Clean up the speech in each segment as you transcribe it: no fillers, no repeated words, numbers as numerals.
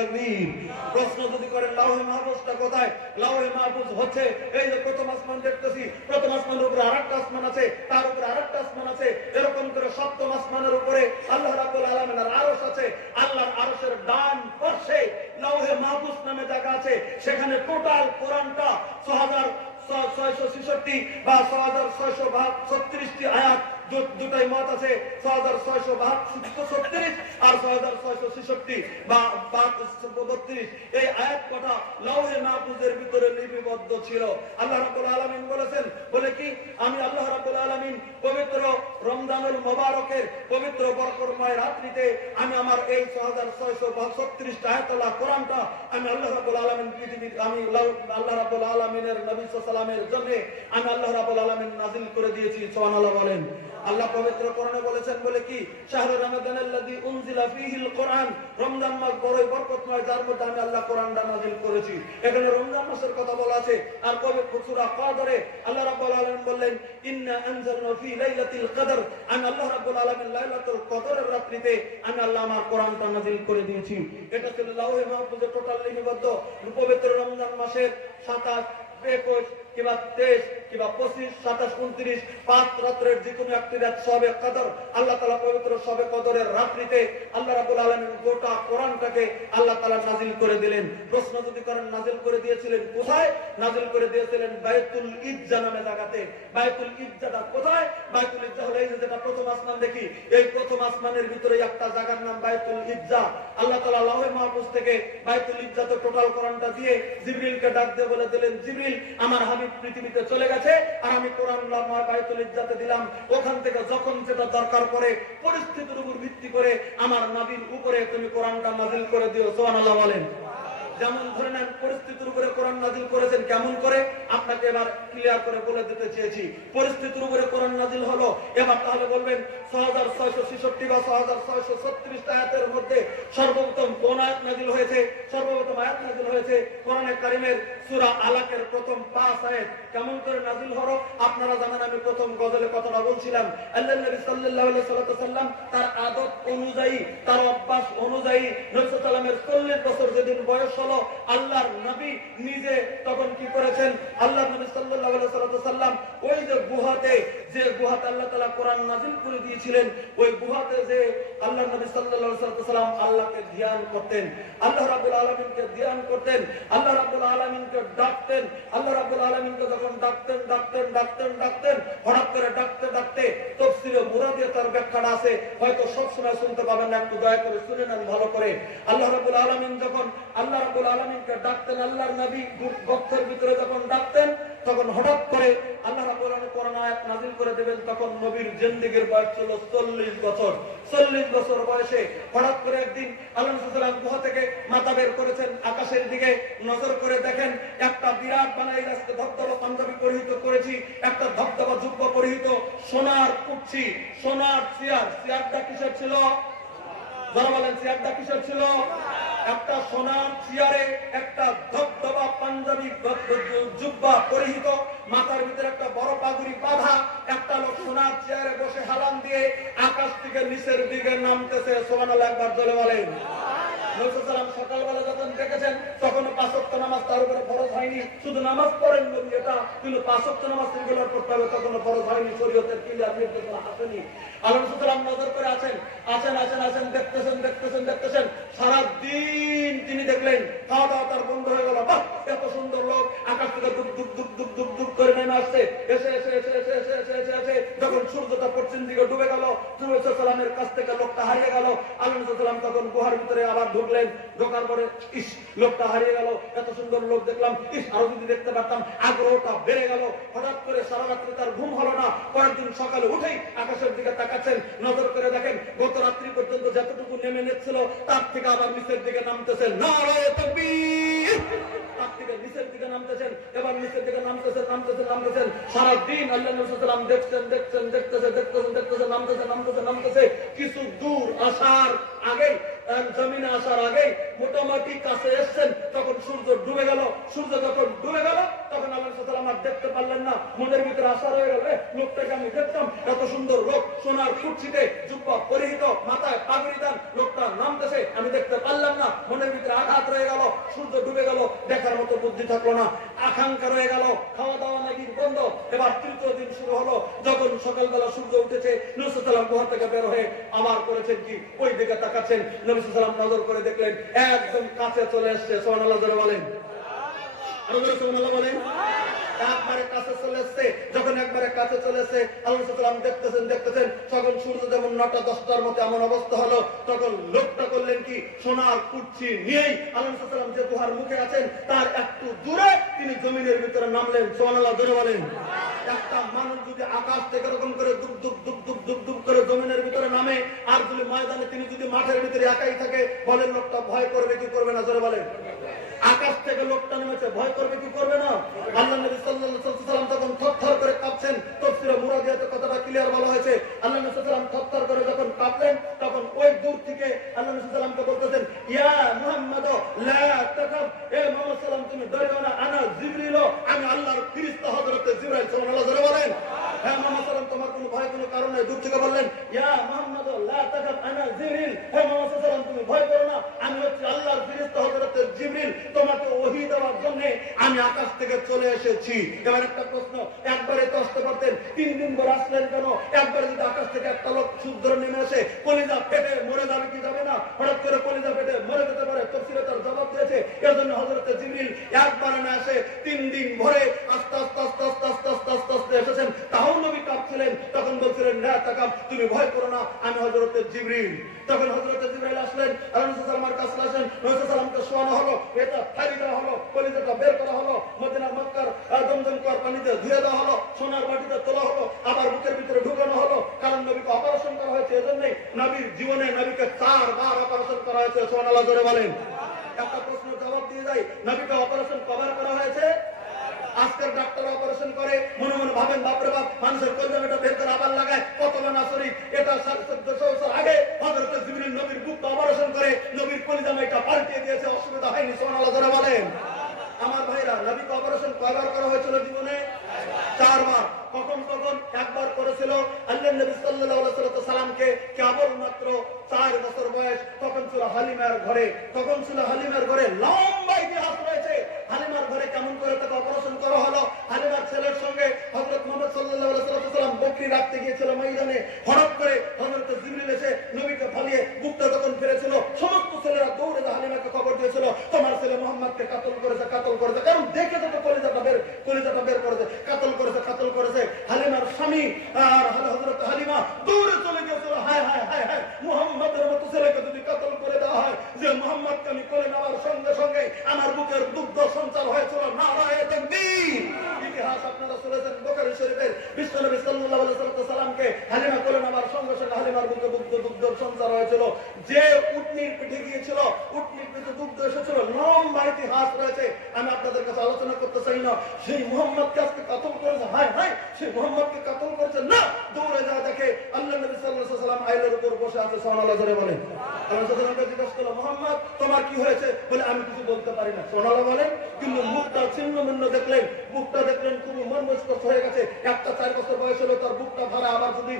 তাকবীর। প্রশ্ন যদি করেন লাউহে মাহফুজটা কোথায়, লাউহে মাহফুজ হচ্ছে এই যে প্রথম আসমান দেখতেছি, প্রথম আসমানের উপরে আরেকটা আসমান আছে, তার উপরে আরেকটা আসমান আছে, এরকম করে সপ্তম আসমানের উপরে আল্লাহ রাব্বুল আলামিনের আরশ আছে। আল্লাহর আরশের ডান পাশে লাউহে মাহফুজ নামে জায়গা আছে, সেখানে টোটাল কোরআনটা 6666 বা 6636টি আয়াত, দুটাই মত আছে, 6636 আর 6666 বা 32 এই আয়াত কটা লাউহে মাহফুজের ভিতরে লিপিবদ্ধ ছিল। আল্লাহ রাব্বুল আলামিন বলেছেন, বলে কি, আমি আল্লাহ রাব্বুল আলামিন পবিত্র রমজানুল মুবারকের পবিত্র বরকতময় রাত্রিতে আমি আমার এই 6636 আয়াতুল্লাহ কোরআনটা আমি আল্লাহ রাব্বুল আলামিন পৃথিবীর আমি আল্লাহ রাব্বুল আলামিনের নবী সাল্লাল্লাহু আলাইহি ওয়াসাল্লামের জন্য আমি আল্লাহ রাব্বুল আলামিন নাযিল করে দিয়েছি। সুবহানাল্লাহ বলেন। আল্লাহ পবিত্র কোরআনে বলেছেন, বলে কি, শাহরু রমাদানাল্লাযী উনজিলা ফীহিল কোরআন, রমজান মাস বড়ই বরকতময়, যার মধ্যে আমি আল্লাহ কোরআনটা নাযিল করেছি। এখানে রমজান মাসের কথা বলা আছে। আর পবিত্র সূরা কদরে আল্লাহ রাব্বুল আলামিন বললেন, ইন্না আনজালনা ফী লাইলাতিল কদর, আমি আল্লাহ রাব্বুল আলামিন লাইলাতুল কদরের রাত্রিতে আমি আল্লাহ আমার কোরআনটা নাযিল করে দিয়েছি। এটা ছিল লাউহে মাহফুজে টোটাল লিপিবদ্ধ। পবিত্র রমজান মাসের 27, 21 কিংবা 23 কিংবা 25, 27, 29 5 রাত্রের যে কোনো একটি রাত শবে কদর, আল্লাহ তাআলা পবিত্র শবে কদরের রাত্রিতে আল্লাহ রাব্বুল আলামিন গোটা কোরআনটাকে আল্লাহ তাআলা নাযিল করে দিলেন। প্রশ্ন যদি করেন নাযিল করে দিয়েছিলেন কোথায়, নাযিল করে দিয়েছিলেন বাইতুল ইজ্জা নামে জায়গাতে। বাইতুল ইজ্জাটা কোথায়? বাইতুল ইজ্জা হলো এই যেটা প্রথম আসমান দেখি, এই প্রথম আসমানের ভিতরে একটা জায়গার নাম বাইতুল ইজ্জা। আল্লাহ তাআলা লাউহে মাহফুজ থেকে বাইতুল ইজ্জাতে টোটাল কোরআনটা দিয়ে জিবরিলকে ডাক দিয়ে বলে দিলেন, জিবরিল, আমার হাবিব পৃথিবীতে চলে গেছে আর আমি কোরআন বাইতুল ইজ্জাতে দিলাম, ওখান থেকে যখন যেটা দরকার পড়ে পরিস্থিতির উপর ভিত্তি করে আমার নবীর উপরে তুমি কোরআনটা নাযিল করে দিও। সুবহানাল্লাহ বলেন। যেমন ধরে নেন পরিস্থিতির উপরে কোরআন নাযিল করেছেন, কেমন করে আপনাকে এবার ক্লিয়ার করে বলে দিতে চেয়েছি। পরিস্থিতির উপরে কোরআন নাযিল হলো, এবার তাহলে বলবেন 6666 বা 6636 আয়াতের মধ্যে সর্বপ্রথম কোন আয়াত নাযিল হয়েছে? সর্বপ্রথম আয়াত নাযিল হয়েছে কোরআনে কারীমের সূরা আলাকের প্রথম 5 আয়াত। কেমন করে নাযিল হলো আপনারা জানেন, আমি প্রথম গজলে কথাটা বলছিলাম। আল্লাহর নবী সাল্লাল্লাহু আলাইহি ওয়াসাল্লাম তার আদত অনুযায়ী, তার অভ্যাস অনুযায়ী নবী সাল্লাল্লাহু আলাইহি ওয়াসাল্লামের 40 বছর যেদিন বয়স হলো, আল্লাহর নবী নিজে তখন কি করেছেন? আল্লাহর নবী সাল্লাল্লাহু আলাইহি ওয়াসাল্লাম ওই যে গুহাতে, যে গুহাতে আল্লাহ তাআলা কোরআন নাযিল করে দিয়েছিলেন, ওই গুহাতে যে আল্লাহর নবী সাল্লাল্লাহু আলাইহি ওয়াসাল্লাম আল্লাহকে ধ্যান করতেন, আল্লাহ রাব্বুল আলামিনকে ধ্যান করতেন, আল্লাহ রাব্বুল আলামিনকে ডাকতেন। আল্লাহ রাব্বুল আলামিনকে যখন ডাকতেন হঠাৎ করে ডাকতে ডাকতে তাফসীরে মুরাদিয়া তার ব্যাখ্যাটা আছে, হয়তো সব সময় শুনতে পাবেন না, একটু দয়া করে শুনে নেন ভালো করে। আল্লাহ রাব্বুল আলামিন যখন আল্লাহ রাব্বুল আলামিনকে ডাকতেন, আল্লাহর নবী বক্তের ভিতরে যখন ডাকতেন, তখন হঠাৎ করে আল্লাহ রাব্বুল আলামিন কোরআন আয়াত নাযিল করে দেবেন। তখন নবীর জিন্দেগীর বয়স ছিল 40 বছর। 40 বছর বয়সে হঠাৎ করে একদিন আল্লাহ রাসূল সাল্লাল্লাহু আলাইহি ওয়াসাল্লাম গুহা থেকে মাথা বের করেছেন, আকাশের দিকে নজর করে দেখেন একটা বিরাট বানাই রাস্তা ধবধবা পাঞ্জাবি পরিহিত করেছি, একটা ধবধবা জুব্বা পরিহিত, সোনার কুচ্ছি, সোনার চেয়ারটা কিসের ছিল? যারা বলেন চেয়ারটা কিসের ছিল? একটা সোনার চেয়ারে একটা ধবধবা পাঞ্জাবি জুব্বা পরিহিত, মাথার ভিতরে একটা বড় পাগুড়ি বাঁধা একটা লোক সোনার চেয়ারে বসে হালান দিয়ে আকাশ থেকে নিচের দিকে নামতেছে। সুবহানাল্লাহ একবার জোরে বলেন। নবী সাল্লাল্লাহু সকালবেলা যখন দেখেছেন তখন 5 ওয়াক্ত নামাজ তার উপরে ফরজ হয়নি, শুধু নামাজ পড়েন নবী এটা, কিন্তু 5 ওয়াক্ত নামাজ রেগুলার পড়তে হবে, তখন ফরজ হয়নি, শরীয়তের ক্লিয়ার নির্দেশনা আসেনি। আল্লাহ সাল্লাল্লাহু নজর করে আছেন দেখতেছেন সারা দিন তিনি দেখলেন খাওয়া দাওয়া তার বন্ধ হয়ে গেল। বাহ, এত সুন্দর লোক আকাশ থেকে দুপ দুপ দুপ দুপ দুপ দুপ করে নেমে আসছে, এসে যখন সূর্যটা পশ্চিম দিকে ডুবে গেল, নবী সাল্লাল্লাহু কাছ থেকে লোকটা হারিয়ে গেল। আল্লাহ সাল্লাল্লাহু তখন গুহার ভিতরে আবার ঢুকলেন, ঢোকার পরে ইস লোকটা হারিয়ে গেল, এত সুন্দর লোক দেখলাম, ইস আরো যদি দেখতে পারতাম, আগ্রহটা বেড়ে গেল। হঠাৎ করে সারা রাত্রি তার ঘুম হলো না। কয়েকদিন সকালে উঠেই আকাশের দিকে তাকাচ্ছেন, নজর করে দেখেন গত রাত্রি পর্যন্ত যতটুকু নেমে নিচ্ছিল তার থেকে আবার নিচের দিকে নামতেছেন। নারায়ে তাকবীর! তার থেকে নিচের দিকে নামতেছেন, এবার নিচের দিকে নামতেছেন। সারা দিন আল্লাহ নবী সাল্লাল্লাহু আলাইহি ওয়াসাল্লাম দেখতেছেন, নামতেছে। কিছু দূর আসার আগে, জমিনে আসার আগে মোটামুটি মোটামুটি কাছে এসছেন, তখন সূর্য ডুবে গেল। সূর্য যখন ডুবে গেল তখন আল্লাহ সাল্লাম আর দেখতে পারলেন না। মনের ভিতরে আশা রয়ে গেল, লোকটাকে আমি দেখতাম, এত সুন্দর লোক, সোনার কুর্সিতে জুব্বা পরিহিত, মাথায় পাগড়ি দান, লোকটা নামতেছে, আমি দেখতে পারলাম না। মনের ভিতরে আঘাত রয়ে গেল, সূর্য ডুবে গেল, দেখার মতো বুদ্ধি থাকলো না, আকাঙ্ক্ষা রয়ে গেল, খাওয়া দাওয়া নাকি বন্ধ। এবার তৃতীয় দিন শুরু হলো। যখন সকালবেলা সূর্য উঠেছে, নবী সাল্লাল্লাহু আলাইহি ওয়াসাল্লাম গুহা থেকে বের হয়ে আবার করেছেন কি, ওই দিকে তাকাচ্ছেন। নবী সাল্লাল্লাহু আলাইহি ওয়াসাল্লাম নজর করে দেখলেন একদম কাছে চলে এসছে। সুবহানাল্লাহ বলেন, আরো জোরে সুবহানাল্লাহ বলেন। একবারে কাছে চলে এসছে। যখন একবারে কাছে চলে এসছে, আল্লাহ সাল্লাম দেখতেছেন তখন সূর্য যেমন 9টা 10টার মতো এমন অবস্থা হলো। তখন লোকটা করলেন কি, সোনার কুর্চি নিয়েই আল্লাহ সাল্লাম যে গুহার মুখে আছেন তার একটু দূরে তিনি জমিনের ভিতরে নামলেন। সুবহানাল্লাহ জোরে বলেন। একটা মানুষ যদি আকাশ থেকে এরকম করে দুপ দুপ দুপ দুপ দুপ দুপ করে জমিনের ভিতরে নামে, আর যদি ময়দানে তিনি যদি মাঠের ভিতরে একাই থাকে, বলেন লোকটা ভয় করবে কি করবে না? জোরে বলেন। আকাশ থেকে লোকটা নেমেছে, ভয় করবে কি করবে না? আল্লাহ নবী সাল্লাল্লাহু আলাইহি ওয়াসাল্লাম তখন থরথর করে কাঁপছেন। তাফসীরে মুরাদিয়াতে কথাটা ক্লিয়ার বলা হয়েছে। আল্লাহ নবী সাল্লাল্লাহু আলাইহি ওয়াসাল্লাম থরথর করে যখন কাঁপলেন, তখন ওই দূর থেকে আল্লাহ নবী সাল্লাল্লাহু আলাইহি ওয়াসাল্লামকে বলতেছেন, ইয়া মুহাম্মদ লা তাকাব, এ মুহাম্মদ সাল্লাম তুমি ডরিও না, আনা জিবরিল, আমি আল্লাহর ফেরেশতা হযরত জিবরাইল। সুবহানাল্লাহ জোরে বলেন। হ্যাঁ মুহাম্মদ সাল্লাম, তোমার কোনো ভয় কোনো কারণ নেই। দূর থেকে বললেন, ইয়া মুহাম্মদ লা তাকাব, আনা জিবরিল, হে মুহাম্মদ সাল্লাম তুমি ভয় করো না, আমি হচ্ছি আল্লাহর ফেরেশতা হযরত জিবরিল, তোমাকে ওহী দেওয়ার জন্য আমি আকাশ থেকে চলে এসেছি। এবার একটা প্রশ্ন, একবারে তো আসতে পারতেন, 3 দিন পর আসলেন কেন? একবারে যদি আকাশ থেকে একটা লোক সূর্য নেমে আসে, কলিজা ফেটে মরে যাবে কি যাবে না? হঠাৎ করে কলিজা ফেটে মরে যেতে পারে। তাফসীরে তার জবাব দিয়েছে, এর জন্য হযরত জিবরিল একবারে না আসে 3 দিন ভরে আস্তে আস্তে আস্তে আস্তে আস্তে আস্তে আস্তে আস্তে এসেছেন। তাও নবী কাঁপছিলেন, তখন বলছিলেন, না তাকাম, তুমি ভয় করো না, আমি হযরত জিবরিল। তখন হযরত জিবরাইল আসলেন, আল্লাহর সাল্লামের কাছে আসেন, নবী সাল্লামকে শোয়ানো হলো, এটা ফাড়ি দেওয়া হলো, কলিজাটা বের করা হলো, মদিনা মক্কার দমদম কর পানিতে ধুয়ে দেওয়া হলো, সোনার বাটিতে তোলা হলো, আবার বুকের ভিতরে ঢুকানো হলো। কারণ নবীকে অপারেশন করা হয়েছে, এজন্যই নবীর জীবনে নবীকে 4 বার অপারেশন করা হয়েছে। সুবহানাল্লাহ জোরে বলেন। একটা প্রশ্নের জবাব দিয়ে যাই, নবীকে অপারেশন কবার করা হয়েছে? আজকের ডাক্তার অপারেশন করে, মনে মনে ভাবেন বাপরে বাপ, মানুষের কলিজাটা বের করে আবার লাগায়, কত না শরীর। এটা 1400 বছর আগে হযরত জিবরিল নবীর বুকটা অপারেশন করে নবীর কলিজাটা পাল্টিয়ে দিয়েছে, অসুবিধা হয়নি। সুবহানাল্লাহ জোরে বলেন। আমার ভাইরা, নবীকে অপারেশন কয়বার করা হয়েছিল জীবনে? 4 বার। কখন কখন? একবার করেছিল আল্লাহর নবী সাল্লাল্লাহু আলাইহি সাল্লামকে কেবল মাত্র 4 বছর বয়স, তখন ছিল হালিমার ঘরে। লম্বা ইতিহাস রয়েছে হালিমার ঘরে কেমন করে তাকে অপারেশন করা হলো। হালিমার ছেলের সঙ্গে হযরত মুহাম্মদ সাল্লাল্লাহু আলাইহি সাল্লাম বকরি রাখতে গিয়েছিল ময়দানে। হঠাৎ করে হযরত জিবরিল এসে নবীকে ফালিয়ে বুকটা যখন ফিরেছিল, সমস্ত ছেলেরা দৌড়ে হালিমাকে খবর দিয়েছিল, তোমার ছেলে মুহাম্মদকে কাতল করেছে। কারণ দেখে তো কলিজাটা বের করেছে, কাতল করেছে। হালিমার স্বামী আর হযরত হালিমা দৌড়ে চলে গিয়েছিল, হায় হায় হায় হায়, মুহাম্মদের মতো ছেলেকে যদি কাতল করে দেওয়া হয়, যে মুহাম্মদকে আমি কোলে নেওয়ার সঙ্গে সঙ্গে আমার বুকের দুগ্ধ সঞ্চার হয়েছিল। নারায়ে তাকবীর। ইতিহাস আপনারা শুনেছেন বুখারী শরীফের, বিশ্বনবী সাল্লাল্লাহু আলাইহি সাল্লামকে হালিমা কোলে নেওয়ার সঙ্গে সঙ্গে হালিমার বুকে দুগ্ধ সঞ্চার হয়েছিল। যে উটনির পিঠে গিয়েছিল, উটনির পিঠে দুগ্ধ এসেছিল। লম্বা ইতিহাস রয়েছে, আমি আপনাদের কাছে আলোচনা করতে চাই না। সেই মুহাম্মদকে আজকে কাতল করেছে, হায় হায়, সেই মুহাম্মদকে কাতল করেছে না। দৌড়ে যা দেখে আল্লাহ নবী সাল্লাল্লাহু আলাইহি সাল্লাম আইলের উপর বসে আছে। সুবহানাল্লাহ জোরে বলেন। আল্লাহ সাল্লাল্লাহু জিজ্ঞাসা করলো, মুহাম্মদ তোমার কি হয়েছে? বলে, আমি কিছু বলতে পারি না। সুবহানাল্লাহ বলেন। কিন্তু মুখটা ছিন্নভিন্ন দেখলেন, বুকটা দেখলেন খুবই মর্মস্পষ্ট হয়ে গেছে। একটা 4 বছর বয়স হলো, তার বুকটা ভরা, আবার যদি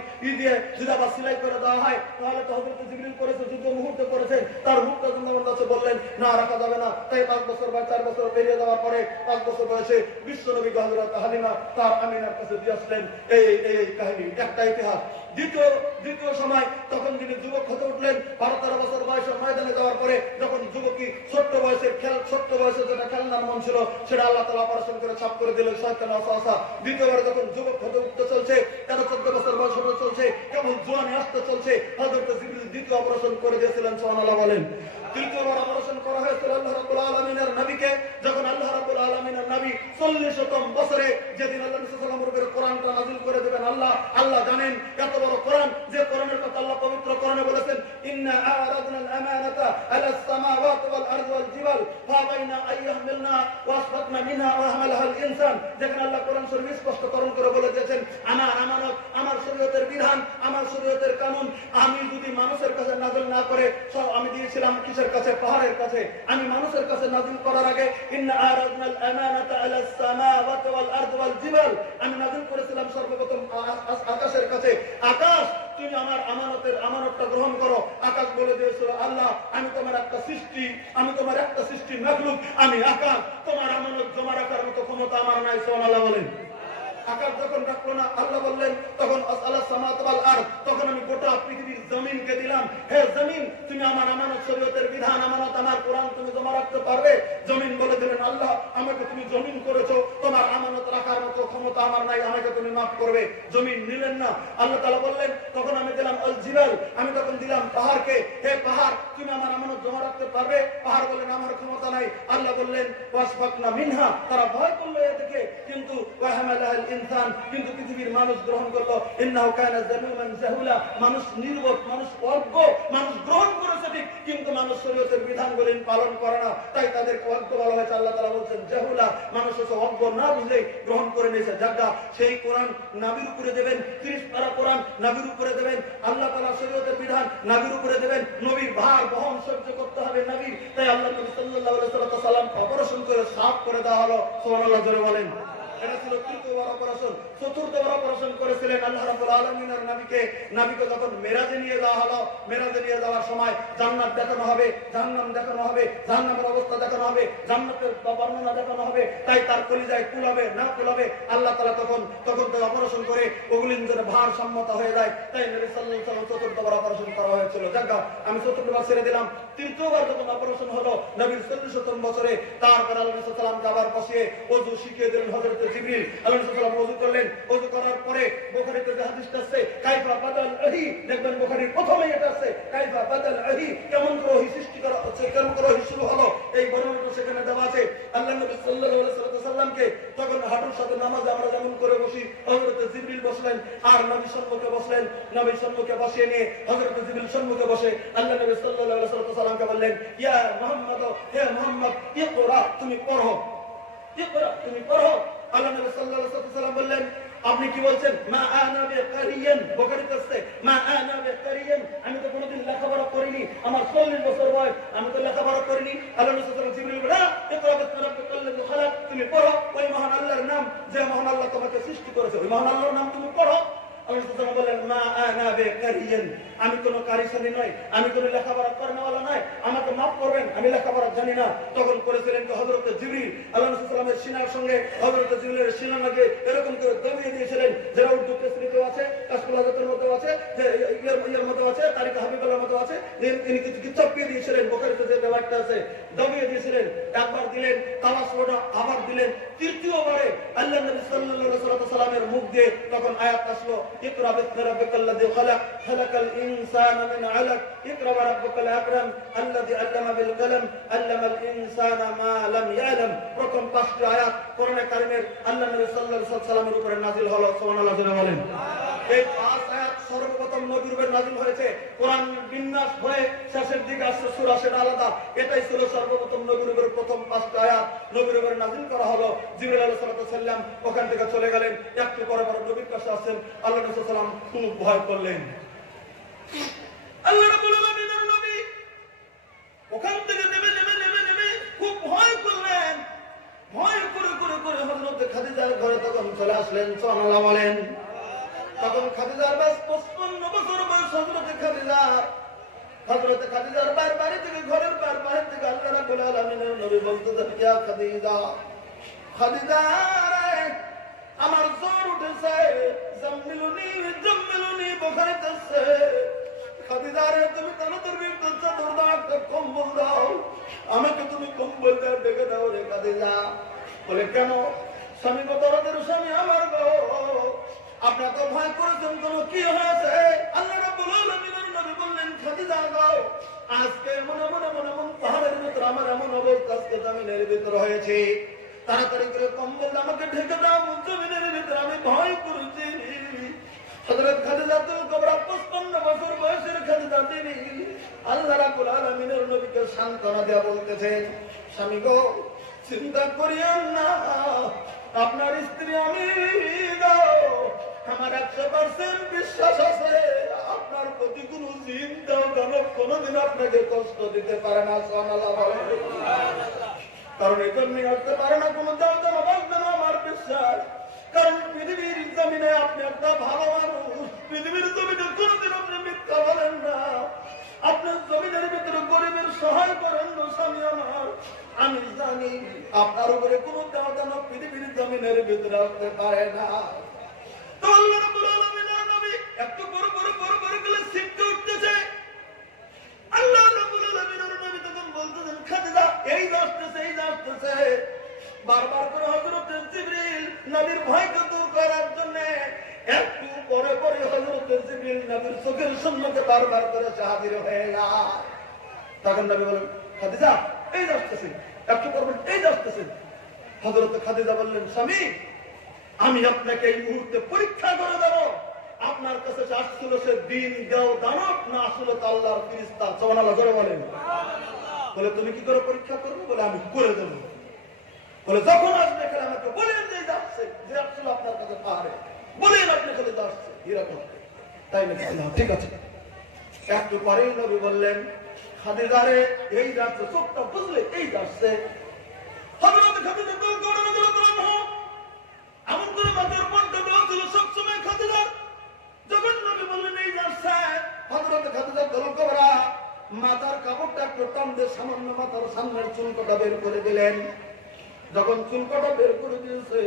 যদি আবার সেলাই করে দেওয়া হয়, তাহলে তো হযরত জিবরিল করেছে, যুদ্ধ মুহূর্তে করেছে, তার মুখটা জিন্দাবাদ আছে। বললেন, না, রাখা যাবে না। তাই 5 বছর বা 4 বছর পেরিয়ে যাওয়ার পরে 5 বছর বয়সে বিশ্বনবী হযরত হালিমা তার আমিনার কাছে দিয়ে আসলেন। এই কাহিনী, একটা ইতিহাস। দ্বিতীয় সময়, তখন তিনি যুবক হতে উঠলেন। 12-13 বছর বয়সে ময়দানে যাওয়ার পরে যখন যুবকী ছোট্ট বয়সে যেটা খেলনার মন ছিল, সেটা আল্লাহ তাআলা অপারেশন করে ছাপ করে দিলেন শয়তান ওয়াসওয়াসা। দ্বিতীয়বার যখন যুবক হতে উঠতে চলছে, 13-14 বছর বয়স হতে চলছে, কেবল জোয়ানি আসতে চলছে, হযরত জিবরিল দ্বিতীয় অপারেশন করে দিয়েছিলেন। সুবহানাল্লাহ বলেন। তৃতীয়বার অপারেশন করা হয়েছিল আল্লাহ রাব্বুল আলামিনের নবীকে, যখন আল্লাহ রাব্বুল আলামিনের নবী 40তম বছরে, যেদিন আল্লাহ রাসূল সাল্লাল্লাহু আলাইহি ওয়াসাল্লামের উপরে কোরআনটা নাযিল করে দিবেন, আল্লাহ জানেন এত বড় কোরআন, যে কোরআনের কথা আল্লাহ পবিত্র কোরআনে বলেছেন, ইন্না আরাদনা আল আমানাতা আলাস সামাওয়াতি ওয়াল আরদি ওয়াল জিবাল ফাবাইনা আইয়াহমিলনা ওয়াসফাকনা মিনহা ওয়া হামালাহাল ইনসান। যেখানে আল্লাহ কোরআন শরীফে স্পষ্টকরণ করে বলে দিয়েছেন, আমার আমানত, আমার শরীয়তের বিধান, আমার শরীয়তের কানুন আমি যদি মানুষের কাছে নাযিল না করে সব আমি দিয়েছিলাম কিসের কাছে? পাহাড়ের কাছে। আমি মানুষের কাছে নাযিল করার আগে ইন্না আরাদনাল আমানাতা আলাস সামাওয়াতি ওয়াল আরদি ওয়াল জিবাল, আমি নাযিল করেছিলাম সর্বপ্রথম আকাশের কাছে। আকাশ, তুমি আমার আমানতটা গ্রহণ করো। আকাশ বলে দিয়েছিল, আল্লাহ আমি তোমার একটা সৃষ্টি, আমি তোমার একটা সৃষ্টি মাখলুক, আমি আকাশ, তোমার আমানত জমা রাখার মতো ক্ষমতা আমার নাই। সুবহানাল্লাহ বলেন। আকাশ যখন রাখলো না, আল্লাহ বললেন তখন আল্লাহ সামাওয়াত ওয়াল আরদ, তখন আমি গোটা পৃথিবীর জমিনকে দিলাম, হে জমিন তুমি আমার আমানত শরীয়তের বিধান, আমানত আমার কোরআন তুমি জমা রাখতে পারবে? জমিন বলে দিলেন, আল্লাহ আমাকে তুমি জমিন করেছো, তোমার আমানত রাখার মতো ক্ষমতা আমার নাই, আমাকে তুমি মাফ করবে। জমিন নিলেন না। আল্লাহ তাআলা বললেন তখন আমি দিলাম আল জিবাল, আমি তখন দিলাম পাহাড়কে, হে পাহাড় তুমি আমার আমানত জমা রাখতে পারবে? পাহাড় বললেন আমার ক্ষমতা নাই। আল্লাহ বললেন ওয়াসফাকনা মিনহা, তারা ভয় করলো এদিকে, কিন্তু ওয়া হামালাহাল ইনসান, কিন্তু পৃথিবীর মানুষ গ্রহণ করলো। ইন্নাহু কানা যালুমান জাহুলা, মানুষ নির্বোধ, মানুষ অজ্ঞ, মানুষ গ্রহণ করেছে ঠিক, কিন্তু মানুষ শরীয়তের বিধানগুলি পালন করে না, তাই তাদেরকে অজ্ঞ বলা হয়েছে। আল্লাহ তাআলা বলছেন জাহুলা, মানুষ হচ্ছে অজ্ঞ, না বুঝলেই গ্রহণ করে নিয়েছে। যাজ্ঞা সেই কোরআন নাবির উপরে দেবেন, 30 পারা কোরআন নাবির উপরে দেবেন, আল্লাহ তাআলা শরীয়তের বিধান নাবির উপরে দেবেন। নবীর ভার বহন সহ্য করতে হবে নবীর, তাই আল্লাহ নবী সাল্লাল্লাহু আলাইহি সাল্লাম অপারেশন করে সাফ করে দেওয়া হলো। সুবহানাল্লাহ জোরে বলেন। এটা ছিল তৃতীয়বার অপারেশন। চতুর্থবার অপারেশন করেছিলেন আল্লাহ রাব্বুল আলামিনের নবীকে যখন মেরাজে নিয়ে যাওয়া হলো। মেরাজে নিয়ে যাওয়ার সময় জান্নাত দেখানো হবে, জাহান্নাম দেখানো হবে, জাহান্নামের অবস্থা দেখানো হবে, জান্নাতের বর্ণনা দেখানো হবে, তাই তার কলিজায় কুলাবে না কুলাবে আল্লাহ তাআলা তখন তো অপারেশন করে ওগুলি যেন ভার সম্মত হয়ে যায়, তাই নবী সাল্লাল্লাহু আলাইহি ওয়াসাল্লাম চতুর্থবার অপারেশন করা হয়েছিল। যাক আমি চতুর্থবার ছেড়ে দিলাম। তৃতীয়বার যখন অপারেশন হলো নবীর 40তম বছরে, তারপর আল্লাহ রাসূল সাল্লাল্লাহু আলাইহি ওয়াসাল্লাম আবার বসিয়ে ওযু শিখিয়ে দিলেন হযরত জিবরিল। আল্লাহ রাসূল সাল্লাল্লাহু আলাইহি ওয়াসাল্লাম ওযু করলেন। ওযু করার পরে বুখারীতে যে হাদিসটা আছে কাইফা বাদাল আহি, দেখবেন বুখারীর প্রথমেই এটা আছে কাইফা বাদাল আহি, কেমন করে ওহী সৃষ্টি করা হচ্ছে, কেমন করে ওহী শুরু হলো, এই বর্ণনাটা সেখানে দেওয়া আছে। আল্লাহ নবী সাল্লাল্লাহু আলাইহি ওয়াসাল্লামকে তখন হাঁটুর সাথে নামাজে আমরা যেমন করে বসি, হযরত জিবরিল বসলেন আর নবী সম্মুখে বসলেন। নবী সম্মুখে বসিয়ে নিয়ে হযরত জিবরিল সম্মুখে বসে আল্লাহ নবী সাল্লাল্লাহু আলাইহি ওয়াসাল্লামকে বললেন, ইয়া মুহাম্মদ, হে মুহাম্মদ, ইকরা, তুমি পড়ো, ইকরা, তুমি পড়ো। আল্লাহ নবী সাল্লাল্লাহু আলাইহি ওয়াসাল্লাম বললেন, আপনি কি বলছেন? মা আনা বিকারিয়ান, বুখারীতে আছে মা আনা বিকারিয়ান, আমি তো কোনোদিন লেখাপড়া করিনি, আমার 40 বছর বয়স, আমি তো লেখাপড়া করিনি। আল্লাহ নবী সাল্লাল্লাহু আলাইহি ওয়াসাল্লাম জিবরিল বলেন, ইকরা বিসমি রাব্বিকাল্লাযী খালাক, তুমি পড়ো ওই মহান আল্লাহর নাম, যে মহান আল্লাহ তোমাকে সৃষ্টি করেছে, ওই মহান আল্লাহর নাম তুমি পড়ো। আল্লাহ সাল্লাল্লাহু আলাইহি ওয়াসাল্লাম বলেন, মা আনা বিকারিয়ান, আমি কোনো কারিশানি নই, আমি কোনো লেখাপড়া করেনওয়ালা নই, আমাকে মাফ করবেন, আমি লেখাপড়া জানি না। তখন করেছিলেন কি হযরত জিবরিল আল্লাহ রাসূল সাল্লাল্লাহু আলাইহি ওয়াসাল্লামের সিনার সঙ্গে হযরত জিবরিলের সিনা লাগে এরকম করে দমিয়ে দিয়েছিলেন, যেটা উর্দু কেসরিতে আছে, কাশফুল হাজাতের মধ্যে আছে, যে ইয়ার মধ্যে আছে, তারিক হাবিবুল্লাহর মধ্যে আছে, তিনি কিছু চাপিয়ে দিয়েছিলেন। বুখারীতে যে ব্যাপারটা আছে দমিয়ে দিয়েছিলেন। একবার দিলেন, তাওয়াসুটা আবার দিলেন। তৃতীয়বারে আল্লাহ নবী সাল্লাল্লাহু আলাইহি ওয়াসাল্লামের মুখ দিয়ে তখন আয়াত আসলো, ইকরা বিসমি রাব্বিকাল্লাযী খালাক, খালাকাল ইনসানা মিন আলাক, ইকরা ওয়া রাব্বুকাল আকরাম আল্লাযী আল্লামা বিল কলম, আল্লামাল ইনসানা মা লাম ইয়ালাম। প্রথম 5টি আয়াত কোরআনে কারীমের আল্লাহ নবী সাল্লাল্লাহু আলাইহি ওয়াসাল্লামের উপরে নাযিল হলো। সুবহানাল্লাহ বলেন। এই 5 আয়াত সর্বপ্রথম নবীর উপর নাযিল হয়েছে। কোরআন বিন্যাস হয়ে শেষের দিকে আসছে সূরা, সেটা আলাদা। এটাই ছিল সর্বপ্রথম নবীর উপর প্রথম 5টি আয়াত নবীর উপর নাযিল করা হলো। জিবরিল আলাইহিস সালাম ওখান থেকে চলে গেলেন। একটু পরে পরে নবীর কাছে আসেন। আল্লাহ রাসূল সাল্লাল্লাহু আলাইহি ওয়াসাল্লাম খুব ভয় করলেন। আল্লাহ রাব্বুল আলামিনের নবী ওখান থেকে নেমে খুব ভয় করলেন। ভয় করে হযরত খাদিজার ঘরে তখন চলে আসলেন। সুবহানাল্লাহ বলেন। তখন খাদিজার বয়স 55 বছর বয়স। হযরত খাদিজার বাড়ি থেকে ঘরের বাইরে থেকে আল্লাহ রাব্বুল আলামিনের নবী বলতেছেন, ইয়া খাদিজা, খাদিজা রে, আমার জ্বর উঠেছে, জাম্মিলুনি বুখারীতে আছে, খাদিজা রে তুমি তাড়াতাড়ি একটা চাদর দাও, একটা কম্বল দাও, আমাকে তুমি কম্বল দিয়ে ঢেকে দাও রে খাদিজা। বলে কেন? স্বামী গো, দরদের স্বামী আমার গো, আপনারা তো ভয় করেছেন, কোন কি হয়েছে? আল্লাহ রাব্বুল আলামিনের নবী বললেন, খাদিজা গো, আজকে মনে পাহাড়ের ভিতরে আমার এমন অবস্থা, আজকে জমিনের ভিতরে হয়েছে, তাড়াতাড়ি করে কম্বল আমাকে ঢেকে দাও, জমিনের ভিতরে আমি ভয় করেছি। হযরত খাদিজাতুল কুবরা 55 বছর বয়সের খাদিজা তিনি আল্লাহ রাব্বুল আলামিনের নবীকে সান্ত্বনা দেয়া বলতেছেন, স্বামী গো চিন্তা করিয়েন না, আপনার স্ত্রী আমি আমার 100% বিশ্বাস আছে আপনার প্রতি কোন চিন্তাও দানব কোনদিন আপনাকে কষ্ট দিতে পারে না। সুবহানাল্লাহ বলেন। কারণ এই জন্যই আসতে পারে না কোন দানব আমার বিশ্বাস, কারণ পৃথিবীর জমিনে আপনি একটা ভালো মানুষ, পৃথিবীর জমিনে কোনদিন আপনি মিথ্যা বলেন না, আপনার জমিনের ভিতরে গরিবের সহায় করেন না স্বামী আমার। আমি জানি আপনার উপরে কোন দানব পৃথিবীর জমিনের ভিতরে আসতে পারে না। তো আল্লাহ রাব্বুল আলামিনের নবী একটু বড় করে সিটকে উঠতেছে। আল্লাহ রাব্বুল আলামিনের নবী তখন বলতেছেন, খাদিজা এই আসতেছে। বারবার করে হযরত জিবরিল নবীর ভয়কে দূর করার জন্য একটু পরে হযরত জিবরিল নবীর চোখের সামনে বারবার করে হাজির হয়ে যায়। তখন নবী বলেন, খাদিজা এই আসতেছে, একটু করবেন এই আসতেছে। হযরত খাদিজা বললেন, স্বামী আমি আপনাকে এই মুহূর্তে পরীক্ষা করে দেব, আপনার কাছে আসছিল সে দিন দেও দানব না আসলে তো আল্লাহর ফেরেশতা। সুবহানাল্লাহ জোরে বলেন। বলে তুমি কি করে পরীক্ষা করবে? বলে আমি করে দেব। বলে যখন আসবে এখানে আমাকে বলেন যে যাচ্ছে, যে আসলে আপনার কাছে পারে বলেন আপনি চলে যাচ্ছে এরকম। তাই না? ঠিক আছে। একটু পরেই নবী বললেন, খাদিজা রে এই যাচ্ছে, চোখটা বুঝলে এই যাচ্ছে। হযরত খাদিজা তো গড়ে এমন করে মাথার পর্দা দেওয়া ছিল সবসময় খাদিজার। যখন নবী বললেন এই যাচ্ছে, হযরত খাদিজা দরুদ কবরা মাথার কাপড়টা একটু টান দিয়ে সামান্য মাথার সামনের চুলকটা বের করে দিলেন। যখন চুলকটা বের করে দিয়েছে,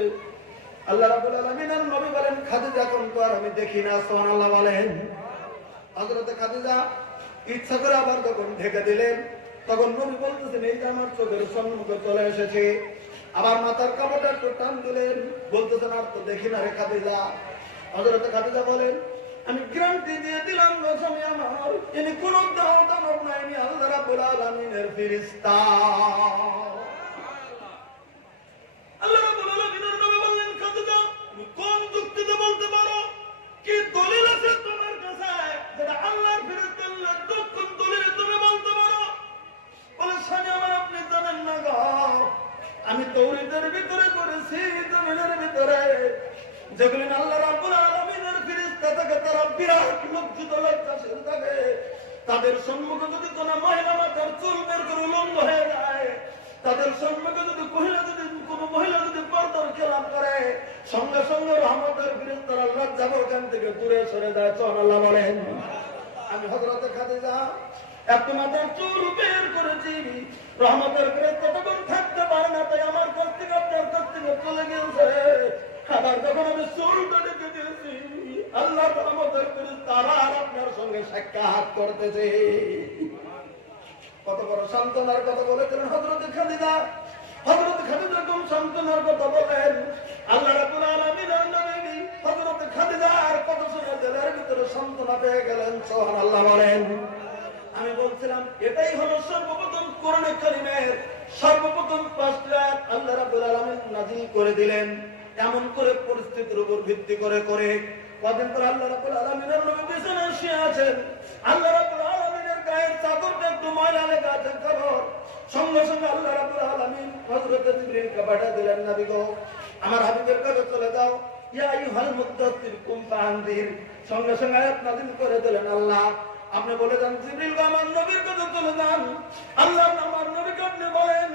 আল্লাহ রাব্বুল আলামিনের নবী বলেন, খাদিজা এখন তো আর আমি দেখি না। সুবহানাল্লাহ বলেন। হযরত খাদিজা ইচ্ছা করে আবার যখন ঢেকে দিলেন, তখন নবী বলতেছেন, এই যে আমার চোখের সম্মুখে চলে এসেছে। আবার মাথার কাপড়টা একটু টান দিলেন, বলতেছেন আর তো দেখি না রে খাদিজা। হযরত খাদিজা বলেন, আমি গ্যারান্টি দিয়ে দিলাম গো স্বামী আমার, ইনি কোন দানব নাই, ইনি আল্লাহ রাব্বুল আলামিনের ফেরেশতা। আল্লাহ রাব্বুল আলামিনের নবী বললেন, খাদিজা তুমি কোন যুক্তিতে বলতে পারো, কি দলিল আছে তোমার কাছে যেটা আল্লাহর ফেরেশতা আল্লাহর কোন দলিলে তুমি বলতে পারো? বলে স্বামী আমার আপনি জানেন না গো, আমি তাওরাতের ভিতরে করেছি জমিনের ভিতরে যেগুলি আল্লাহ রাব্বুল আলামিনের ফেরেশতা থাকে তারা বিরাট লজ্জিত লজ্জাশীল থাকে। তাদের সম্মুখে যদি কোন মহিলা মাথার চুল বের করে উলঙ্গ হয়ে যায়, তাদের সম্মুখে যদি কোন মহিলা যদি পর্দার খেলাপ করে, সঙ্গে সঙ্গে রহমতের ফেরেশতারা লজ্জা ওখান থেকে দূরে সরে যায়। সুবহানাল্লাহ বলেন। আমি হযরত খাদিজা একটু মাথার চুল বের করেছি, রহমতের ফেরেশতা তখন থাকতে পারে না, তাই আমার কাছ থেকে আপনার কাছ থেকে চলে গেছে। আবার যখন আমি চুলটা ঢেকে দিয়েছি, আল্লাহ রহমতের ফেরেশতারা আর আপনার সঙ্গে সাক্ষাৎ করতেছে। কত বড় সান্ত্বনার কথা বলেছিলেন হযরত খাদিজা। হযরত খাদিজা কোন সান্ত্বনার কথা বলেন, আল্লাহ রাব্বুল আলামিনের নবী হযরত খাদিজার কথা শুনে দিলের ভিতরে সান্ত্বনা পেয়ে গেলেন। সুবহানাল্লাহ বলেন। আমি বলছিলাম এটাই হলো সর্বপ্রথম কোরআন কারীমের সর্বপ্রথম 5টি আয়াত আল্লাহ রাব্বুল আলামিন নাযিল করে দিলেন। এমন করে পরিস্থিতির উপর ভিত্তি করে কদিন পর আল্লাহ রাব্বুল আলামিনের নবী বিছানায় শুয়ে আছেন। আল্লাহ রাব্বুল আলামিনের গায়ের চাদরটা একটু ময়লা লেগে আছে খবর। সঙ্গে সঙ্গে আল্লাহ রাব্বুল আলামিন হযরত জিবরিলকে পাঠিয়ে দিলেন, নবী গো আমার হাবিবের কাছে চলে যাও, ইয়া আইয়ুহাল মুদ্দাসসির কুম ফাআনদির। সঙ্গে সঙ্গে আয়াত নাযিল করে দিলেন আল্লাহ। আপনি বলে যান জিবরিল আমার নবীর কাছে চলে যান, আল্লাহ আমার নবীকে আপনি বলেন,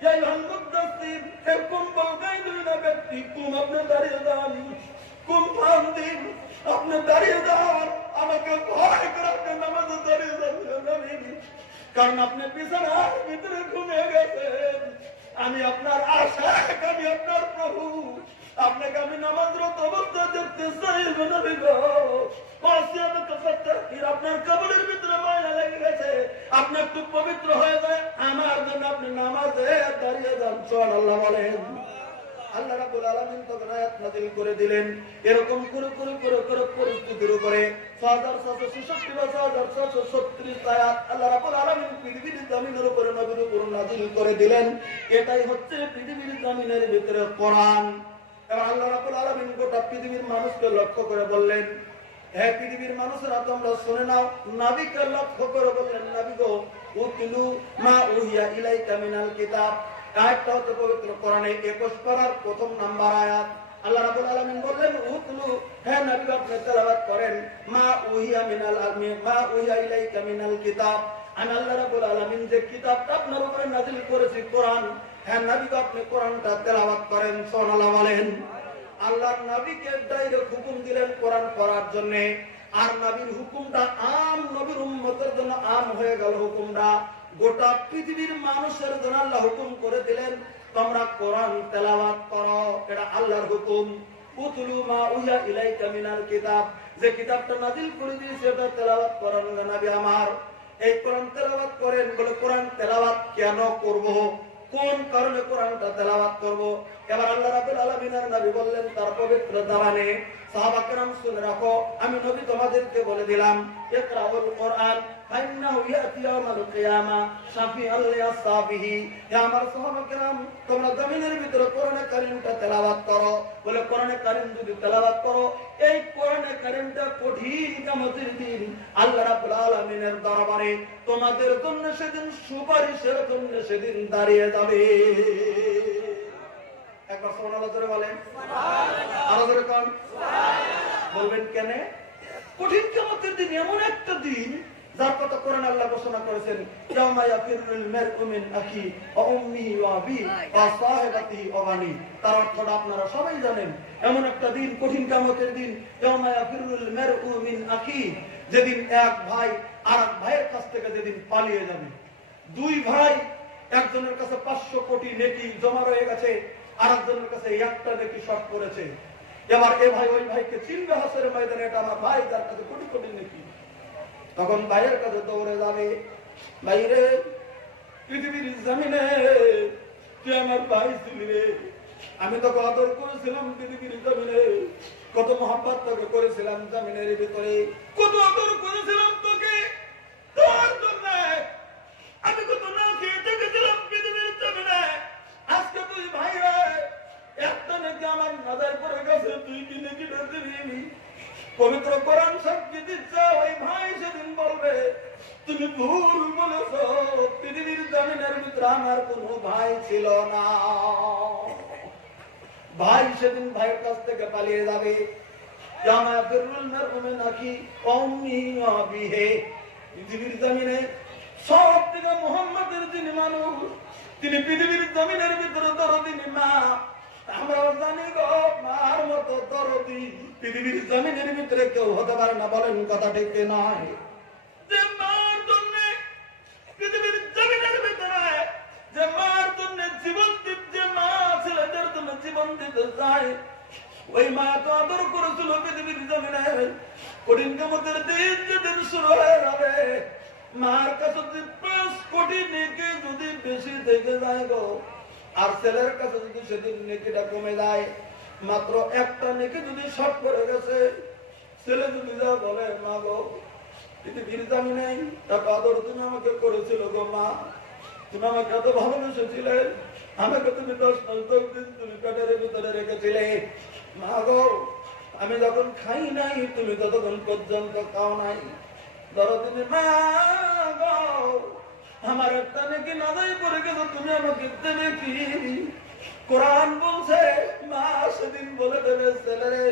ইয়া আইয়ুহাল মুদ্দাসসির হে কম্বল গায়ে দুই না ব্যক্তি, কুম আপনি দাঁড়িয়ে যান, কুম ফাআনদির আপনি দাঁড়িয়ে যান, আমাকে ভয় করে আপনি নামাজে দাঁড়িয়ে যান নবী, কারণ আপনি বিছানার ভিতরে ঘুমিয়ে গেছেন। আমি আপনার আশা, আমি আপনার প্রভু, আপনাকে আমি নামাজরত অবস্থা দেখতে চাই নবী গো। আপনার কবরের ভিতরে ময়লা লেগে গেছে, আপনি একটু পবিত্র হয়ে যায়, আমার জন্য আপনি নামাজে দাঁড়িয়ে যান। সুবহানাল্লাহ বলেন। আল্লাহ রাব্বুল আলামিন তখন আয়াত নাযিল করে দিলেন। এরকম করে পরিস্থিতির উপরে 6666 বা 6636 আয়াত আল্লাহ রাব্বুল আলামিন পৃথিবীর জমিনের উপরে নবীর উপর নাযিল করে দিলেন। এটাই হচ্ছে পৃথিবীর জমিনের ভিতরে কোরআন। এবার আল্লাহ রাব্বুল আলামিন গোটা পৃথিবীর মানুষকে লক্ষ্য করে বললেন, হে পৃথিবীর মানুষেরা তোমরা শুনে নাও, নবীকে লক্ষ্য করে বললেন, নবী গো উতলু মা উহিয়া ইলাইকা মিনাল কিতাব। আয়াতটা হচ্ছে পবিত্র কোরআনে 21 পারার প্রথম নাম্বার আয়াত। আল্লাহ রাব্বুল আলামিন বললেন উতলু, হে নবী আপনি তেলাওয়াত করেন মা উহিয়া ইলাইকা মিনাল কিতাব। আমি আল্লাহ রাব্বুল আলামিন যে কিতাবটা আপনার উপরে নাযিল করেছি কোরআন, হ্যাঁ নবী আপনি কোরআনটা তেলাওয়াত করেন। সুবহানাল্লাহ বলেন। আল্লাহর নবীকে ডাইরেক্ট হুকুম দিলেন কোরআন পড়ার জন্য, আর নবীর হুকুমটা আম নবীর উম্মতের জন্য আম হয়ে গেল। হুকুমটা গোটা পৃথিবীর মানুষের জন্য আল্লাহ হুকুম করে দিলেন, তোমরা কোরআন তেলাওয়াত করো, এটা আল্লাহর হুকুম। উতলু মা উহিয়া ইলাইকা মিনাল কিতাব, যে কিতাবটা নাযিল করে দিয়েছে সেটা তেলাওয়াত করেন নবী আমার। এই কোরআন তেলাওয়াত করেন বলে, কোরআন তেলাওয়াত কেন করব, কোন কারণে কোরআনটা তেলাওয়াত করব? এবার আল্লাহ রাব্বুল আলামিনের নবী বললেন তার পবিত্র জবানে, সাহাবা কেরাম শুনে রাখো, আমি নবী তোমাদেরকে বলে দিলাম, ইকরাউল কোরআন ফাইন্নাহু ইয়াতি ইয়াউমাল কিয়ামা শাফিআল লিআসহাবিহি। হে আমার সাহাবা কেরাম, তোমরা জমিনের ভিতরে কোরআনে কারীমটা তেলাওয়াত করো। বলে কোরআনে কারীম যদি তেলাওয়াত করো, এই কোরআনে কারীমটা কঠিন কিয়ামতের দিন আল্লাহ রাব্বুল আলামিনের দরবারে তোমাদের জন্য সেদিন সুপারিশের জন্য সেদিন দাঁড়িয়ে যাবে। একবার সুবহানাল্লাহ জোরে বলেন, সুবহানাল্লাহ। আরো জোরে কোন সুবহানাল্লাহ। বলবেন কেন? কঠিন কিয়ামতের দিন এমন একটা দিন যার কথা কোরআন আল্লাহ ঘোষণা করেছেন, ইয়াউমা ইয়াফিরুল মারউ মিন আখি ওয়া উম্মিহি ওয়া আবিহি ওয়া সাহিবাতিহি ওয়া বানি। তার অর্থটা আপনারা সবাই জানেন। এমন একটা দিন, কঠিন কিয়ামতের দিন, ইয়াউমা ইয়াফিরুল মারউ মিন আখি, যেদিন এক ভাই আরেক ভাইয়ের কাছ থেকে যেদিন পালিয়ে যাবে। দুই ভাই, একজনের কাছে 500 কোটি নেকি জমা রয়ে গেছে, আরেকজনের কাছে একটা নেকি শর্ট করেছে। এবার এ ভাই ওই ভাইকে চিনবে হাসরের ময়দানে, এটা আমার ভাই, তার কাছে কোটি কোটি নেকি। তখন ভাইয়ের কাছে দৌড়ে যাবে, ভাইরে পৃথিবীর জমিনে তুই আমার ভাই ছিলি রে, আমি তোকে আদর করেছিলাম পৃথিবীর জমিনে, কত মহব্বত তোকে করেছিলাম জমিনের ভিতরে, কত আদর করেছিলাম তোকে, তোর জন্য আমি কত না খেয়ে দেখেছিলাম পৃথিবীর জমিনে। আজকে তুই ভাই রে, একটা নাকি আমার নজর পড়ে গেছে, তুই কি নাকি দিবি? পবিত্র কোরআন সাক্ষী দিচ্ছে, ওই ভাই সেদিন বলবে তুমি ভুল বলেছ, পৃথিবীর জমিনের ভিতরে আমার কোনো ভাই ছিল না। ভাই সেদিন ভাইয়ের কাছ থেকে পালিয়ে যাবে। পৃথিবীর জমিনে সব থেকে মুহাম্মদের যিনি মানুষ, তিনি পৃথিবীর জমিনের ভিতরে দরদিনী মা। আমরাও জানি গো, মার মতো দরদি পৃথিবীর জমিনের ভিতরে কেউ হতে পারে না। বলেন কথা ঠিক নয়? যে মার জন্য পৃথিবীর জমিনের ভিতরে, যে মার জন্য জীবন দিতে, যে মা ছেলেদের জন্য জীবন দিতে চায়, ওই মা তো আদর করেছিল পৃথিবীর জমিনে। কঠিন কিয়ামতের দিন যেদিন শুরু হয়ে যাবে, মার কাছে 5 কোটি নেকি যদি বেশি থেকে যায় গো, আর ছেলের কাছে যদি সেদিন নেকিটা কমে যায়, মাত্র একটা নেকি যদি শর্ট করে গেছে, ছেলে যদি যা বলে, মা গো পৃথিবীর জমিনে এত আদর তুমি আমাকে করেছিল গো মা, তুমি আমাকে এত ভালোবেসেছিলে, আমাকে তুমি 10 দিন তুমি পেটের ভিতরে রেখেছিলে, মা গো আমি যখন খাই নাই তুমি ততক্ষণ পর্যন্ত খাও নাই, দরদিনী মা গো আমার একটা নাকি নাজাই পড়ে গেছে, তুমি আমাকে দেবে কি? কোরআন বলছে মা সেদিন বলে দেবে, ছেলেরে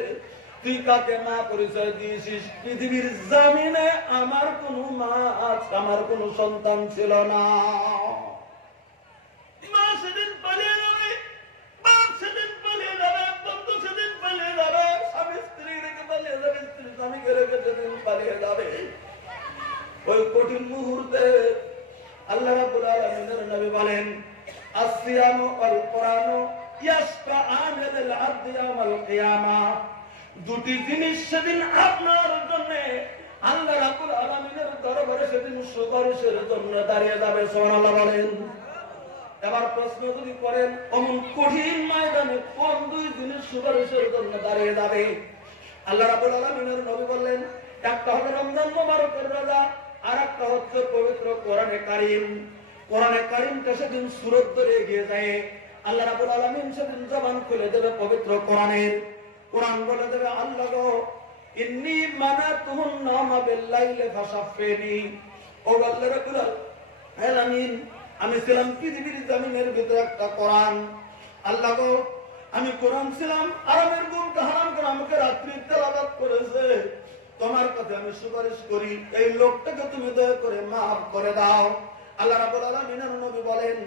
তুই কাকে মা পরিচয় দিয়েছিস? পৃথিবীর জমিনে আমার কোনো মা আছে, আমার কোনো সন্তান ছিল না। মা সেদিন পালিয়ে যাবে, বাপ সেদিন পালিয়ে যাবে, বন্ধু সেদিন পালিয়ে যাবে, স্বামী স্ত্রী রেখে পালিয়ে যাবে, স্ত্রী স্বামীকে রেখে সেদিন পালিয়ে যাবে। ওই কঠিন মুহূর্তে আল্লাহ রাব্বুল আলামিনের নবী বলেন, আসসিয়ামু ওয়াল কুরআনু ইয়াশফাআন লিল আবদি ইয়াওমাল কিয়ামা। দুটি জিনিস সেদিন আপনার জন্য আল্লাহ রাব্বুল আলামিনের দরবারে সেদিন সুপারিশের জন্য দাঁড়িয়ে যাবে। সুবহানাল্লাহ বলেন। এবার প্রশ্ন যদি করেন, অমন কঠিন ময়দানে কোন দুই জিনিস সুপারিশের জন্য দাঁড়িয়ে যাবে? আল্লাহ রাব্বুল আলামিনের নবী বললেন, একটা হবে রমজান মুবারকের রোজা, আর একটা হচ্ছে পবিত্র কোরআনে কারীম। কোরআনে কারীমটা সেদিন সূরত ধরে এগিয়ে যায়, আল্লাহ রাব্বুল আলামিন সেদিন জবান খুলে দেবে পবিত্র কোরআনের। কোরআন বলে দেবে, আল্লাহ গো ইন্নী মানাতুহুন নামা বিল-লাইলি ফাশাফিনি। ও আল্লাহ রাব্বুল আলামিন, আমি ছিলাম পৃথিবীর জমিনের ভিতরে একটা কোরআন। আল্লাহ গো, আমি কোরআন ছিলাম, আরামের গুণকে হারাম করে আমাকে রাত্রি তেলাওয়াত করেছে। তোমার কাছে আমি সুপারিশ করি, এই লোকটাকে তুমি দয়া করে মাফ করে দাও। আল্লাহ রাব্বুল আলামিনের নবী বলেন,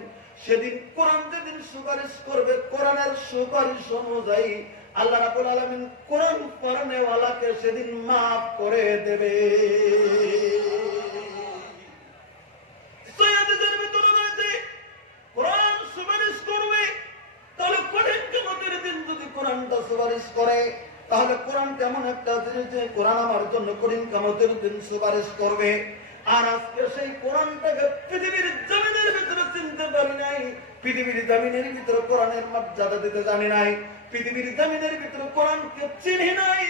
সেদিন কোরআন যেদিন সুপারিশ করবে, কোরআনের সুপারিশ অনুযায়ী আল্লাহ রাব্বুল আলামিন কোরআন পড়নেওয়ালাকে সেদিন মাফ করে দেবে। সৈয়দদের ভিতরে রয়েছে কোরআন সুপারিশ করবে, তাহলে কঠিন কিয়ামতের দিন যদি কোরআনটা সুপারিশ করে, তাহলে কোরআন কেমন একটা জিনিস যে কোরআন আমার জন্য কঠিন কিয়ামতের দিন সুপারিশ করবে। আর আজকে সেই কোরআনটাকে পৃথিবীর জমিনের ভিতরে চিনতে পারি নাই, পৃথিবীর জমিনের ভিতরে কোরআনের মর্যাদা দিতে জানি নাই, পৃথিবীর জমিনের ভিতরে কোরআনকে চিনি নাই।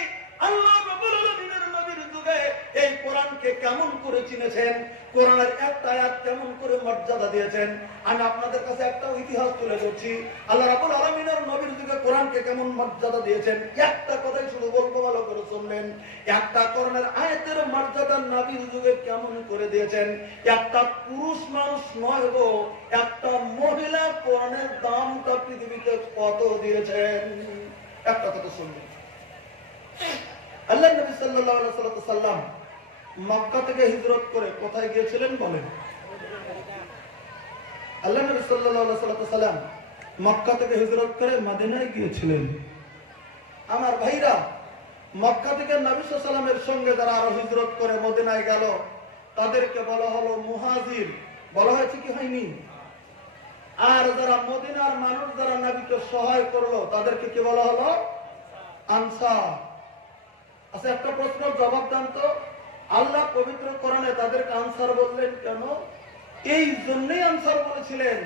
আল্লাহ রাব্বুল আলামিনের নবীর যুগে এই কোরআনকে কেমন করে চিনেছেন, কোরআনের একটা আয়াত কেমন করে মর্যাদা দিয়েছেন, আমি আপনাদের কাছে একটা ইতিহাস তুলে ধরছি। আল্লাহ রাব্বুল আলামিনের নবীর যুগে কোরআনকে কেমন মর্যাদা দিয়েছেন, একটা কথাই শুধু বলবো, ভালো করে শুনবেন। একটা কোরআনের আয়াতের মর্যাদা নবীর যুগে কেমন করে দিয়েছেন। একটা পুরুষ মানুষ নয় গো, একটা মহিলা কোরআনের দামটা পৃথিবীতে কত দিয়েছেন, একটা কথা শুনবেন। আল্লাহ নবী সাল্লাল্লাহু আলাইহি ওয়াসাল্লাম মক্কা থেকে হিজরত করে কোথায় গিয়েছিলেন বলেন? আল্লাহ নবী সাল্লাল্লাহু আলাইহি ওয়াসাল্লাম মক্কা থেকে হিজরত করে মদিনায় গিয়েছিলেন। আমার ভাইরা, মক্কা থেকে নবী সাল্লাল্লাহু আলাইহি ওয়াসাল্লামের সঙ্গে যারা আরো হিজরত করে মদিনায় গেল, তাদেরকে বলা হলো মুহাজির। বলা হয়েছে কি হয়নি? আর যারা মদিনার মানুষ যারা নবীকে সহায় করলো, তাদেরকে কি বলা হলো? আনসার। আচ্ছা, একটা প্রশ্নের জবাব দেন তো, আল্লাহ পবিত্র কোরআনে তাদেরকে আনসার বললেন কেন? এই জন্যই আনসার বলেছিলেন,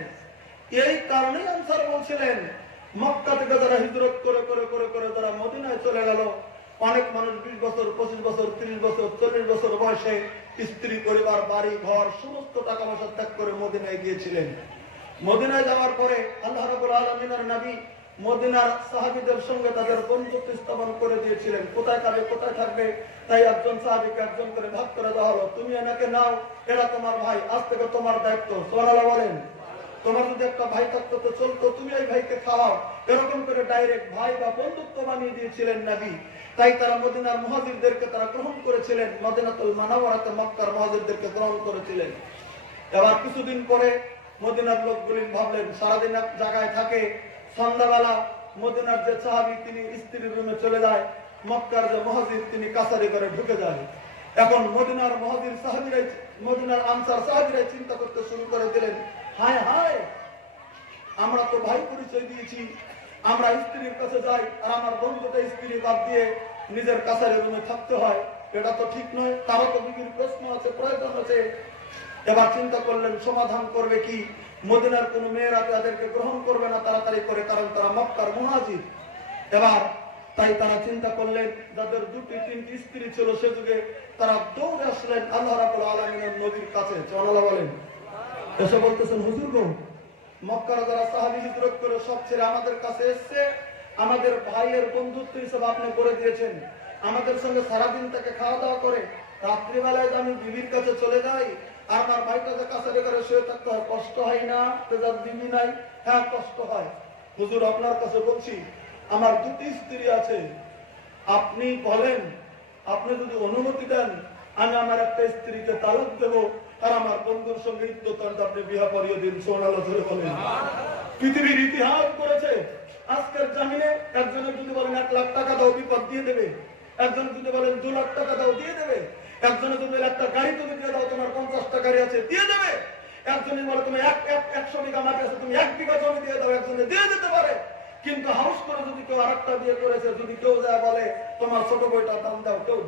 এই কারণেই আনসার বলছিলেন। মক্কা থেকে যারা হিজরত করে করে করে করে যারা মদিনায় চলে গেল, অনেক মানুষ 20 বছর 25 বছর 30 বছর 40 বছর বয়সে স্ত্রী পরিবার বাড়ি ঘর সমস্ত টাকা পয়সা ত্যাগ করে মদিনায় গিয়েছিলেন। মদিনায় যাওয়ার পরে আল্লাহ রাব্বুল আলামিনের নবী মদিনার সাহাবীদের সঙ্গে তাদের বন্ধুত্ব স্থাপন করে দিয়েছিলেন। কোথায় খাবে কোথায় থাকবে, তাই একজন সাহাবীকে একজন করে ভাগ করে দেওয়া হলো। তুমি এনাকে নাও, এরা তোমার ভাই, আজ থেকে তোমার দায়িত্ব। সুবহানাল্লাহ বলেন। তোমার যদি একটা ভাই থাকতো তো চলতো, তুমি এই ভাইকে খাওয়াও। এরকম করে ডাইরেক্ট ভাই বা বন্ধুত্ব বানিয়ে দিয়েছিলেন নবী। তাই তারা মদিনার মুহাজিরদেরকে তারা গ্রহণ করেছিলেন, মদিনাতুল মুনাওয়ারাতে মক্কার মুহাজিরদেরকে গ্রহণ করেছিলেন। এবার কিছুদিন পরে মদিনার লোকগুলি ভাবলেন সারাদিন এক জায়গায় থাকে, সন্ধ্যাবেলা মদিনার যে সাহাবী তিনি স্ত্রীর রুমে চলে যায়, মক্কার যে মুহাজির তিনি কাছারি করে ঢুকে যায়। এখন মদিনার মুহাজির সাহাবীরাই, মদিনার আনসার সাহাবীরাই চিন্তা করতে শুরু করে দিলেন, হায় হায়, আমরা তো ভাই পরিচয় দিয়েছি, আমরা স্ত্রীর কাছে যাই আর আমার বন্ধুটা স্ত্রী বাদ দিয়ে নিজের কাছারি রুমে থাকতে হয়, এটা তো ঠিক নয়। তারও তো বিভিন্ন প্রশ্ন আছে, প্রয়োজন আছে। এবার চিন্তা করলেন সমাধান করবে কি? মদিনার কোন মেয়েরা তাদেরকে গ্রহণ করবে না তাড়াতাড়ি করে, কারণ তারা মক্কার মুহাজির। এবার তাই তারা চিন্তা করলেন, যাদের 2-3টি স্ত্রী ছিল সে যুগে, তারা দৌড়ে আসলেন আল্লাহ রাব্বুল আলামিনের নবীর কাছে। সুবহানাল্লাহ বলেন। এসে বলতেছেন, হুজুর গো, মক্কার যারা সাহাবী হিজরত করে সব ছেড়ে আমাদের কাছে এসেছে, আমাদের ভাইয়ের বন্ধুত্ব হিসেবে আপনি করে দিয়েছেন, আমাদের সঙ্গে সারাদিন থেকে খাওয়া দাওয়া করে, রাত্রিবেলায় আমি বিবির কাছে চলে যাই আর আমার ভাইটা যে কাছারি করে শুয়ে থাকতে হয়, কষ্ট হয় না? যার বিবি নাই, হ্যাঁ কষ্ট হয়। হুজুর আপনার কাছে বলছি, আমার 2টি স্ত্রী আছে, আপনি বলেন, আপনি যদি অনুমতি দেন আমি আমার একটা স্ত্রীকে তালাক দেব আর আমার বন্ধুর সঙ্গে ইদ্যত আপনি বিবাহ করিয়ে দিন। সুবহানাল্লাহ বলেন। পৃথিবীর ইতিহাস করেছে, আজকের জামিনে একজনের যদি বলেন 1 লাখ টাকা দাও বিপদ দিয়ে দেবে, একজন যদি বলেন 2 লাখ টাকা দাও দিয়ে দেবে, একজনে যদি একটা গাড়ি তুমি দিয়ে দাও তোমার 50টা গাড়ি আছে দিয়ে দেবে, একজনে বলে তুমি 100 বিঘা মাটি আছে তুমি 1 বিঘা জমি দিয়ে দাও, একজনে দিয়ে দিতে পারে। কিন্তু হাউস করে যদি কেউ আরেকটা বিয়ে করেছে, যদি কেউ যায় বলে তোমার ছোট বইটার দাম দাও, কেউ